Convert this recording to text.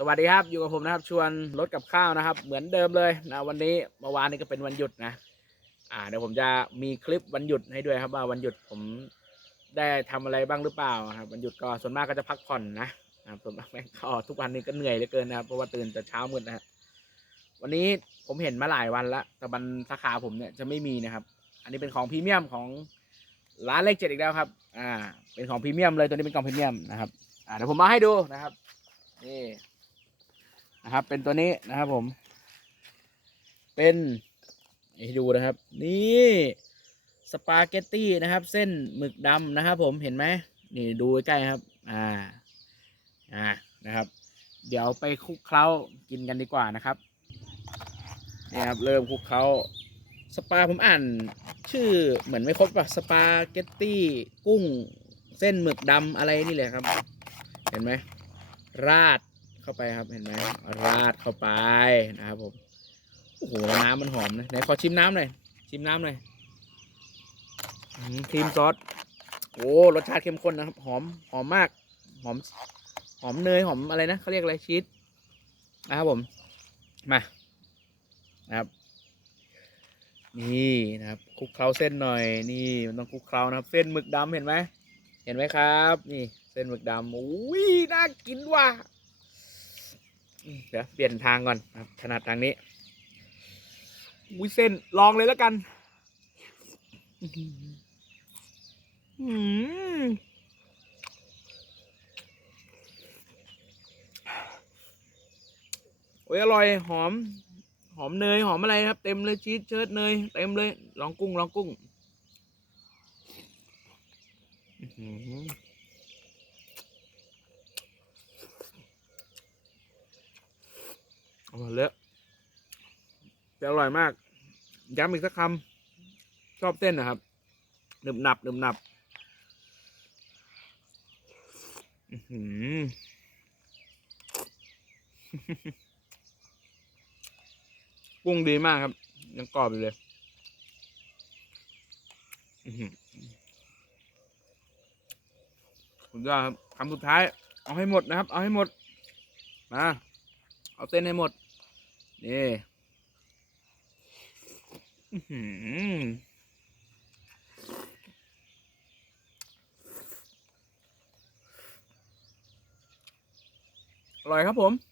สวัสดีครับ อยู่กับผมนะครับ ชวนรถกับข้าวนะครับ เหมือนเดิมเลยนะวันนี้เมื่อวานนี้ก็เป็นวันหยุดนะอ่าเดี๋ยวผมจะมีคลิปวันหยุดให้ด้วยครับว่าวันหยุดผมได้ทำอะไรบ้างหรือเปล่าครับวันหยุดก็ส่วนมากก็จะพักผ่อนนะนะครับส่วนมากแม่งก็ทุกวันนี้ก็เหนื่อยเหลือเกินนะครับเพราะว่าตื่นแต่เช้ามืดนะฮะวันนี้ผมเห็นมาหลายวันแล้วแต่บันสาขาผมเนี่ยจะไม่มีนะครับ อันนี้เป็นของพรีเมียมของร้านเลขเจ็ดอีกแล้วครับ อ่า เป็นของพรีเมียมเลยตัวนี้เป็นกล่องพรีเมียมนะครับ อ่าเดี๋ยวผมมาให้ดูนะครับนี่ นะครับ เป็นตัวนี้นะครับผม เป็นให้ดูนะครับ นี่สปาเกตตี้นะครับ เส้นหมึกดำนะครับ ผมเห็นไหมนี่ดูใกล้ครับ อ่า อ่านะครับ เดี๋ยวไปคลุกเคล้ากินกันดีกว่านะครับนี่ครับ เริ่มคลุกเคล้าสปาผมอ่าน ชื่อเหมือนไม่ครบป่ะสปาเกตตี้กุ้ง เส้นหมึกดำอะไรนี่แหละครับ เห็นไหมราด เข้าไปครับเห็นไหมราดเข้าไปนะครับผมโอ้โหน้ำมันหอมนะไหนขอชิมน้ำหน่อยชิมน้ำหน่อยครีมซอสโอ้รสชาติเข้มข้นนะครับ หอมหอมมาก หอมหอมเนยหอมอะไรนะเขาเรียกอะไรชีสนะครับผมมานะครับนี่นะครับคลุกเคล้าเส้นหน่อยนี่มันต้องคลุกเคล้านะครับ เส้นหมึกดำเห็นไหมเห็นไหมครับ นี่เส้นหมึกดำอุ้ยน่ากินว่ะ เดี๋ยวเปลี่ยนทางก่อนนะครับถนัดทางนี้อุ้ยเส้นลองเลยแล้วกันอืมโอ้ยอร่อยหอม หอมเนยหอมอะไรครับ เต็มเลยชีสเชิดเนยเต็มเลยลองกุ้งลองกุ้ง อื้อ หืออร่อยเลยจะอร่อยมาก ย้ำอีกสักคำชอบเส้นนะครับหนึบหนับหนึบหนับอื้อหือกุ้งดีมากครับ ยังกรอบอยู่เลยอื้อหือสุดยอดครับคำสุดท้าย เอาให้หมดนะครับ เอาให้หมดมาเอาเส้นให้หมด นี่อื้อหืออร่อยครับผม